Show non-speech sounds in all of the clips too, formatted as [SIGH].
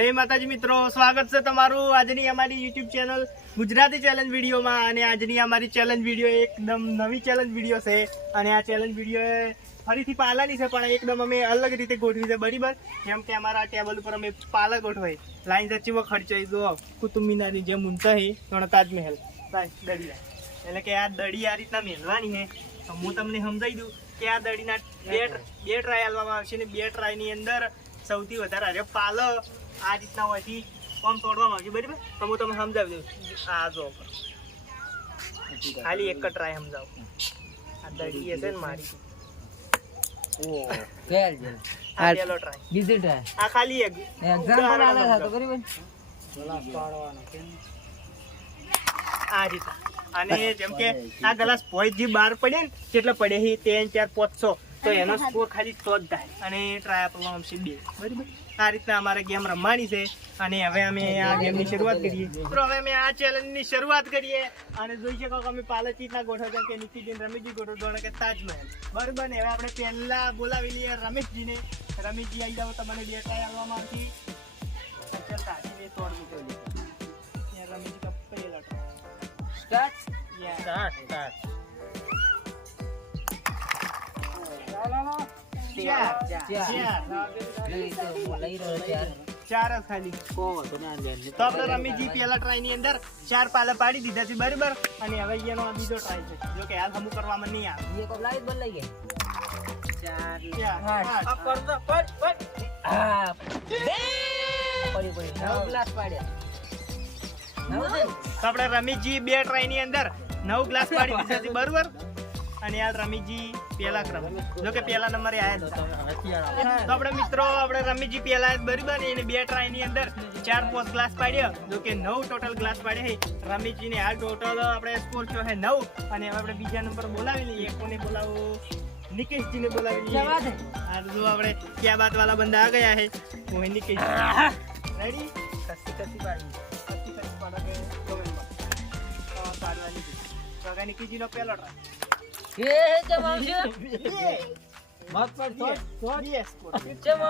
જય માતાજી મિત્રો સ્વાગત છે તમારું આજની અમારી યુટ્યુબ ચેનલ ગુજરાતી ચેલેન્જ વિડીયોમાં અને આજની અમારી ચેલેન્જ વીડિયો એકદમ નવી ચેલેન્જ વીડિયો છે. અને આ ચેલેન્જ વીડિયો ફરીથી પાલાની છે પણ એકદમ અમે અલગ રીતે ગોઠવી છે. બરાબર? જેમ કે અમારા ટેબલ ઉપર અમે પાલા ગોઠવાય. લાઈન સચીવો ખર્ચાઈ જો કુતુબ મિનારની જેમ ઊંચા હે પણ તાજમહેલ દડિયા. એટલે કે આ દડી આ રીતના મેળવાની છે. તો હું તમને સમજાવી દઉં કે આ દડીના બે બે ટ્રાય આલવામાં આવશે ને બે ટ્રાયની અંદર સૌથી વધારે પાલ આ રીતના હોયથી ફોર્મ તોડવા માંગ્યું બરાબર? તો હું તમને સમજાવી દઉં. આ જો. ખાલી એક જ ટ્રાય સમજાવું. આ દડી હશે ને મારી. આ પહેલો ટ્રાય બીજી ટ્રાય આ ખાલી એક. એક્ઝામ્પલ આલે છે બરાબર આ રીતે અને જેમ કે આ ગ્લાસ પોઈન્ટ જે બહાર પડે ને કેટલો પડે છે ત્રણ ચાર પાંચસો તો એનો સ્કોર ખાલી જ થાય. અને ટ્રાય આપવામાં આવશે બે. બરાબર? આ રીતના અમારે ગેમ રમવાની છે અને હવે અમે આ ગેમની શરૂઆત કરીએ. તો હવે અમે આ ચેલેન્જની શરૂઆત કરીએ અને જોઈ શકો કે અમે પાલક રીતના ગોઠવ કે નિકીજીને રમેશજી ગોઠવતો કે તાજમહેલ. બરાબર ને? હવે આપણે પહેલા બોલાવી લઈએ રમેશજીને. રમેશજી આવી જાવ તમને ટ્રાય આવવામાં આવતી ચાલ તાજીને તોડ યાર રમેશજી કપ પહેલા સ્ટાર્ટ સ્ટાર્ટ સ્ટાર્ટ ચાર રમીજી બે ટ્રાયની અંદર નવ ગ્લાસ પાડી દીધા છે, બરોબર? અને આ રમીજી પહેલા ક્રમ. જો કે પહેલા નંબરે આવ્યા તો આપણે મિત્રો આપણે રમીજી પહેલા બરાબર એને બે ટ્રાયની અંદર ચાર પોસ્ટ ગ્લાસ પાડ્યો. જો કે નવ ટોટલ ગ્લાસ પાડ્યા રમીજીને આ ટોટલ આપણે સ્કોર થયો છે નવ. અને હવે આપણે બીજા નંબર બોલાવી લઈએ. કોને બોલાવો નિકેશજીને બોલાવી લઈએ. આ જો આપણે ક્યાં બાત વાળા બંદા આ ગયા છે. હું નિકેશ રેડી કસી કસી પાડી. કસી કસી પાડા ગમે પાડવાની જગાની કીજીનો પહેલો ટ્રાય બે કેમ આવશે? બે મત પર તો તો કેમ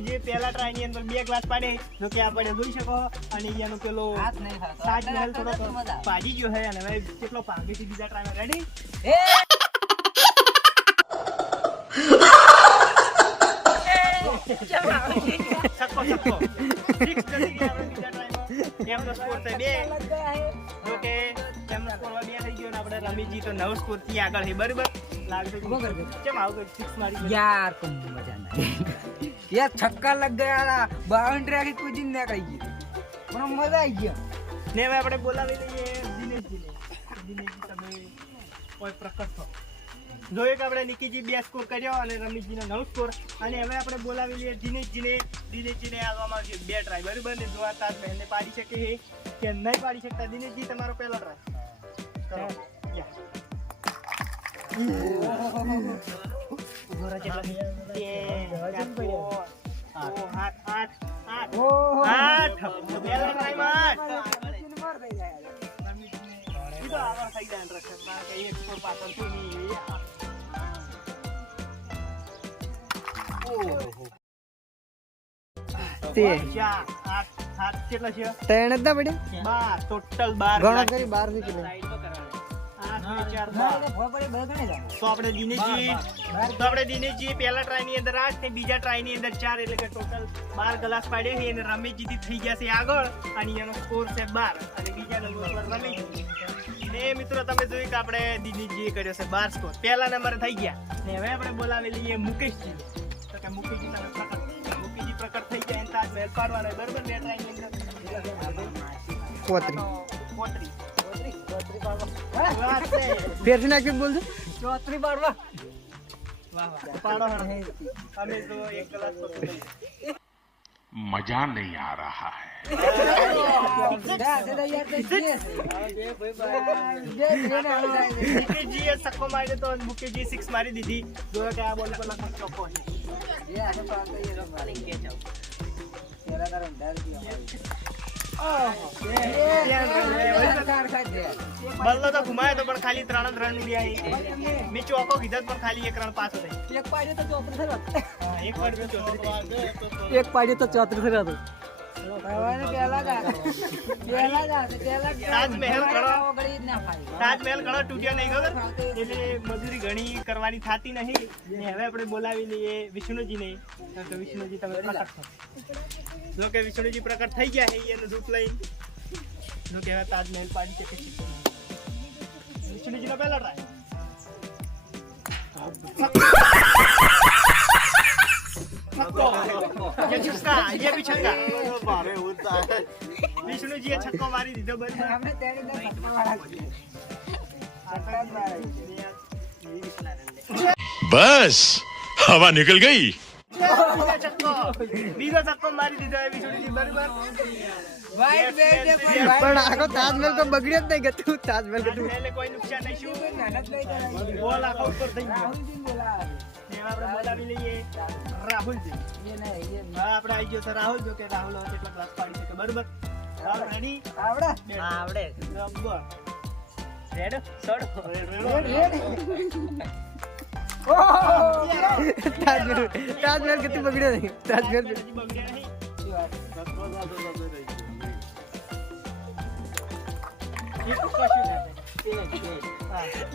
જઈએ પહેલા ટ્રાય અંદર બે ગ્લાસ પાડે જો કે આપણે અને એનો પાડી ગયો હે અને કેટલો પાકે બીજા ટ્રાય રેડી એમનો સ્કોર છે બે. જો કે એમનો સ્કોર બે થઈ ગયો ને આપણે રમીજી તો નવ સ્કોરથી આગળ છે બરાબર યાર મજા ના છક્કા લગ ગયા બાઉન્ડરી આખી કૂદી નીકળી ગઈ પણ મજા આવી ગયા ને આપણે બોલાવી લઈએ. કોઈ પ્રકટ જોઈએ કે આપણે નિકીજી બે સ્કોર કર્યો અને રમીશજીનો નવ સ્કોર અને હવે આપણે બોલાવી લઈએ દિનેશજીને. દિનેશજીને આવવામાં આવશે બે ટ્રાય બરાબર? ને જોવા તાર બહેનને પાડી શકે છે કે નહીં પાડી શકતા દિનેશજી તમારો પહેલો ટ્રાય કરો. ઊભો સાત, કેટલા છે? ત્રણ જ ના પડ્યા બાર, total બાર ગણો કરી બારથી કિલો આઠ ને ચાર, બાર. તો આપણે દિનેશજી તો આપણે દિનેશજી પહેલા ટ્રાયની અંદર આઠ ને બીજા ટ્રાયની અંદર ચાર એટલે કે ટોટલ બાર ગ્લાસ પાડ્યા છે અને રમેશજી થી થઈ ગયા છે આગળ અને એનો સ્કોર છે બાર અને બીજા નંબર પર રમેશજી ને મિત્રો તમે જોયું કે આપણે દિનેશજીએ કર્યો છે બાર સ્કોર પહેલા નંબર થઈ ગયા. ને હવે આપણે બોલાવી લઈએ મુકેશજી. તો કે મુકેશજી તમે પ્રકટ મુકેશજી પ્રકટ થઈ ગયા. એને તાજમહેલ પાડવાનો હોય, બરોબર બે ટ્રાય ની અંદર પોત્રી પોત્રી વાત છે. ફેરથી નાખ્યું બોલજો ચોત્રી પાડવા વાહ વાહ પાડો હણ. અમે તો એક કલાક તો मजा नहीं आ रहा है મુકેશજીએ છક્કો માર્યો તો મુકેશજીએ સિક્સ મારી દીધી જોયો કે આ બોલ પર લખો ચોખ્ખો છે બલ્લો તો ઘુમાયો તો પણ ખાલી ત્રણ જ રન ઉડ્યા મેં ચોકો કીધા પણ ખાલી એક રન પાછો થઈ એક પાડ્યો તો ચોત્રીસ રન એક વાર તો ચોત્રીસ એક પાડ્યો તો ચોત્રીસ રન તાજમહેલ ઘણો તાજમહેલ ઘણો તૂટ્યો નહીં ખબર એટલે મજૂરી ઘણી કરવાની થતી નહીં ને હવે આપણે બોલાવી લઈએ વિષ્ણુજીને કારણ કે વિષ્ણુજી તમે પ્રકટ થો જો કે વિષ્ણુજી પ્રકટ થઈ ગયા છે એનું રૂપ લઈ જો કે હવે તાજમહેલ પાડી શકે છે વિષ્ણુજીનો પહેલો ટ્રાય ये छक्का ये भी छक्का વિષ્ણુજીએ છક્કો મારી દીધો બસ હવા નીકળ ગઈ. બીજો ચક્કો મારી દીધો એ પણ આખો તાજમહેલ તો બગડ્યો જ નહીં ગતું તાજમહેલ ગતું કોઈ નુકસાન નહીં શું? બોલ આખો આપણે બોલાવી લઈએ. રાહુલજી. હા આપણે આવી ગયો છે રાહુલ જો કે રાહુલ હવે કેટલા ક્લાસ પાડી શકે બરાબર. રેડી આવડે. આવડે. રેડ સડ. તાજમહેલ તાજમહેલ કે બગડ્યો નહીં. તાજમહેલ બગડ્યા નહીં. તો.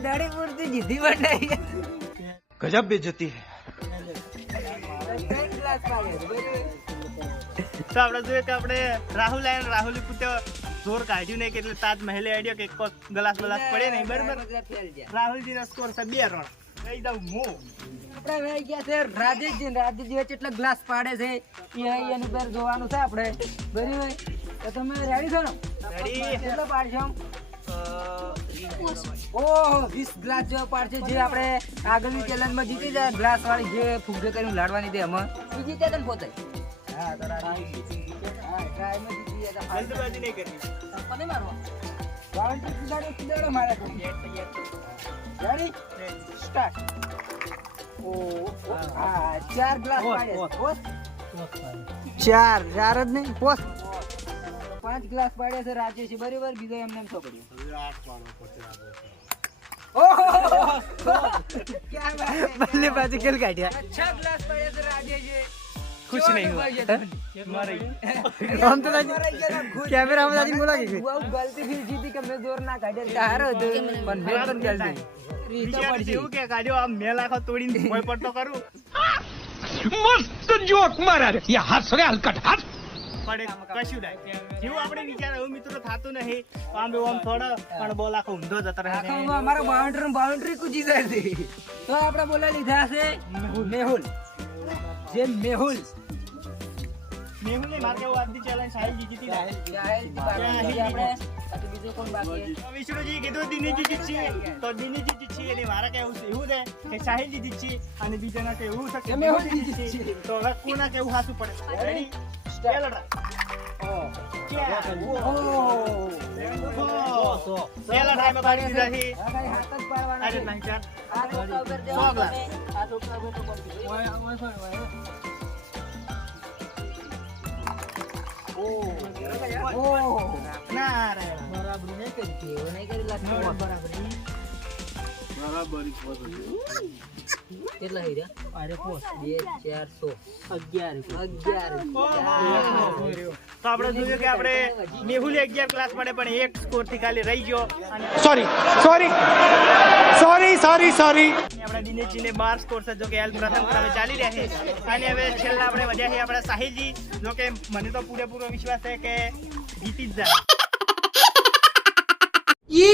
દાડી પૂરતી જીધી બનાવી गजब बेचती है તો આપણે જોઈએ કે આપણે રાહુલ આયા ને રાહુલ પૂછ્યો જોર કાઢ્યું નહીં કે એટલે તાજમહેલે આડ્યો કે એક ગ્લાસ ગ્લાસ પડે નહીં બરાબર રાહુલજી નો સ્કોર છે બે રન કહી દઉં હું આપણે વહી ગયા છે રાજેશજી ને રાજેશજી વચ્ચે એટલા ગ્લાસ પાડે છે એ અહીં એની પર જોવાનું છે આપણે બરાબર તો તમે રેડી છો ને રેડી કેટલો પાડશો ઓહો વીસ ગ્લાસ જેવા પાડશે જે આપણે આગળની ચેલેન્જમાં જીતી જાય ગ્લાસ વાળી જે ફૂગડે કરીને લાડવાની દે પોતે. હા ચાર ગ્લાસ ચાર ચાર જ નહીં પોસ્ટ પાંચ ગ્લાસ પાડ્યા છે રાજેશ બરાબર બીજો એમને એમ છોકરી ઓહો ક્યાં બાત હે? બંને પાછી ખેલ કાઢ્યા છ ગ્લાસ પાડ્યા છે રાજેશે ખુશ નહીં ચોર હુઆ. પાડ્યા છે. મારી આમ તો તાજી કેમેરામાં તાજી બોલાવી ગઈ બહુ ગલતીથી જીતી કે મેં જોર ના કાઢ્યા તારો હતો પણ મેં પણ ગલતી ઈ તો વિચાર પડશે. એવું કે કાઢ્યો આમ મેલ આખો તોડીને કોઈ પડતો કરું मस्त जोक मारा रे ये हंस रे हलकट हंस પડે કશું નહીં જેવું આપણે વિચાર એવું મિત્રો થતું નહીં. આમ એવું આમ થોડો પણ બોલ આખો ઊંધો જતો રહે. આખો અમારા બાઉન્ડ્રી બાઉન્ડ્રી કૂદી જાય છે. તો આપણે બોલા લીધા છે મેહુલ. જે મેહુલ. મેહુલ ને મારે કેવું આજની ચેલેન્જ સાહેબ જીતી હતી ને. આપણે બાકી બીજો કોણ બાકી છે? તો વિષ્ણુજી કીધું દિનેજી જીતશે. તો દિનેજી જીતશે એટલે મારે કેવું છે એવું છે કે સાહિલજી જીતશે અને બીજાના કેવું છે. તો હવે કોના કેવું હાસું પડે? રેડી પહેલા ટ્રાયમાં પાડી દીધા છે અરે છે. નહીં ચાર આ ટોપલા ઉપર સો ગ્લાસ. તમે. આ ટોપલા ઉપર તો પડશે. ઓહ. ના રે બરાબર નહીં કરી એવું નહીં કરી લાગતું. કેટલા થઈ રહ્યા? બે, ચાર, સો. અગિયાર. તો આપણે જોયું કે આપણે મેહુલ અગિયાર ક્લાસ માટે પણ એક સ્કોરથી ખાલી રહી ગયો sorry sorry sorry sorry sorry આપણે દિનેશજીને બાર સ્કોર છે જોકે કે પ્રથમ ક્રમે ચાલી રહ્યા છે. અને હવે છેલ્લા આપણે વધ્યા છે આપણા સાહિલજી જો મને તો પૂરેપૂરો વિશ્વાસ છે કે જીતી જ જાય. ઈ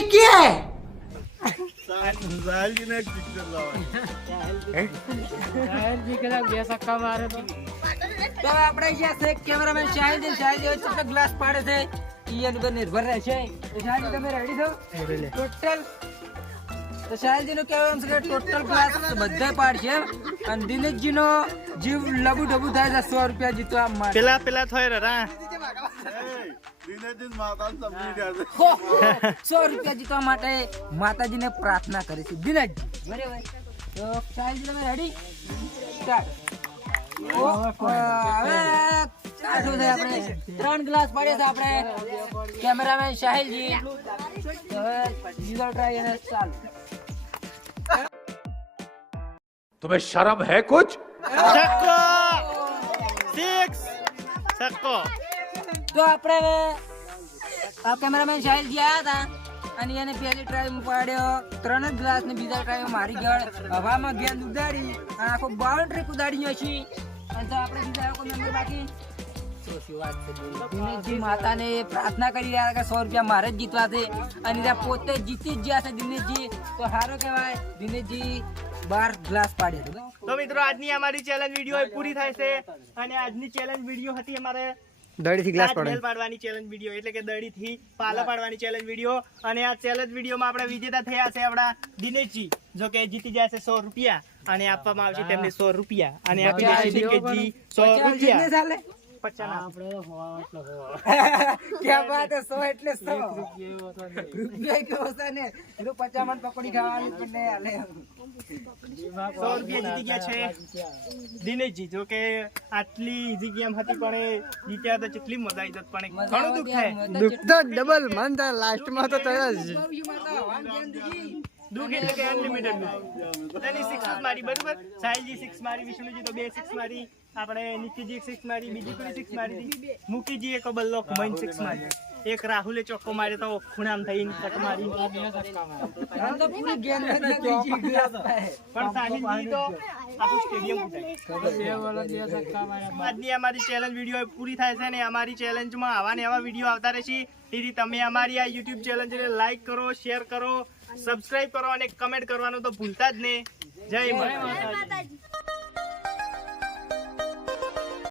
હવે આપણે જ્યાં છે કેમેરામેન શાહિદ શાહિદ હોય તો ગ્લાસ પાડે છે. ઈયન એની પર નિર્ભર રહે છે. શાહિદ તમે રેડી છો? ટોટલ તો શાહિદજી નું કહેવાનું છે કે ટોટલ ગ્લાસ બધા પાડશે. અને દિનેશજી નો જીવ લબુ ડબુ થાય છે સો રૂપિયા જીતવા માટે. પેલા પેલા થોય રા સો રૂપિયા જીતવા માટે માતાજીને પ્રાર્થના કરીશું. દિનેશજી. બરાબર. તો શાહિદજી તમે રેડી સ્ટાર્ટ છે ત્રણ ગ્લાસ પાડ્યા છે આપણે કેમેરામેન સાહિલજી હવે બીજો ટ્રાય એને ચાલુ तुम्हें शर्म है कुछ છક્કો સિક્સ છક્કો તો આપણે હવે આ કેમેરામેન સાહિલજી આવ્યા હતા અને એને પહેલી ટ્રાય પાડ્યો ત્રણ જ ગ્લાસ ને બીજા ટ્રાય મારી ગળ હવામાં ગેંદ ઉડાડી અને આખો બાઉન્ડ્રી કુદાડી નાખી અને તો આપણે બીજા કોઈ મેમ્બર બાકી. દિનેશજી માતાને પ્રાર્થના કરી રહ્યા કે સો રૂપિયા મારે જ જીતવા છે અને ત્યાં પોતે જીતી જ ગયા છે દિનેશજી. તો સારું કહેવાય. દિનેશજી બાર ગ્લાસ પાડ્યો તો મિત્રો આજની અમારી ચેલેન્જ વીડિયો પૂરી થાય છે. અને આજની ચેલેન્જ વીડિયો હતી અમારે દડીથી ગ્લાસ પાડવાની. ચેલેન્જ વીડિયો એટલે કે દડીથી પાલા પાડવાની ચેલેન્જ વીડિયો અને આ ચેલેન્જ વિડીયોમાં આપણે વિજેતા થયા છે આપણા દિનેશજી જો કે જીતી જશે છે સો રૂપિયા અને આપવામાં આવશે તેમને સો રૂપિયા. અને આપી દેશે દિનેશજી 100 રૂપિયા. ચાલે પચાસ [LAUGHS] ક્યાં વાત સો એટલે સો. રૂપિયા કેવો છે ને એ પચામણ પકોડી ખાવાની પણ નહીં હાલે? સો રૂપિયા જીતી ગયા છે. દિનેશજી જો કે આટલી ઈઝી ગેમ હતી પણ એ જીત્યા તો કેટલી મજા આવી જત પણ ઘણું દુઃખ થાય દુઃખ તો ડબલ મન થાય લાસ્ટમાં તો તરત દુઃખ એટલે કે અનલિમિટેડ દુઃખ તેની સિક્સ મારી બરોબર? સાહિલજી સિક્સ મારી વિષ્ણુજી તો બે સિક્સ મારી. આપણે નિકીજી એક સિક્સ મારી બીજી કોઈ સિક્સ મારી મૂકીજી એક બલ્લો મૈન સિક્સ મારી. એક રાહુલે ચોખ્ખો મારે તો ખૂણામ થઈને કટ મારી. પણ સાહિલજી તો આખું સ્ટેડિયમ આજની અમારી ચેલેન્જ વીડિયો પૂરી થાય છે ને અમારી ચેલેન્જમાં આવા ને આવા વીડિયો આવતા રહેશે. તેથી તમે અમારી આ યુટ્યુબ ચેલેન્જને લાઈક કરો શેર કરો સબસ્ક્રાઇબ કરો અને કમેન્ટ કરવાનું તો ભૂલતા જ નહીં. જય માતા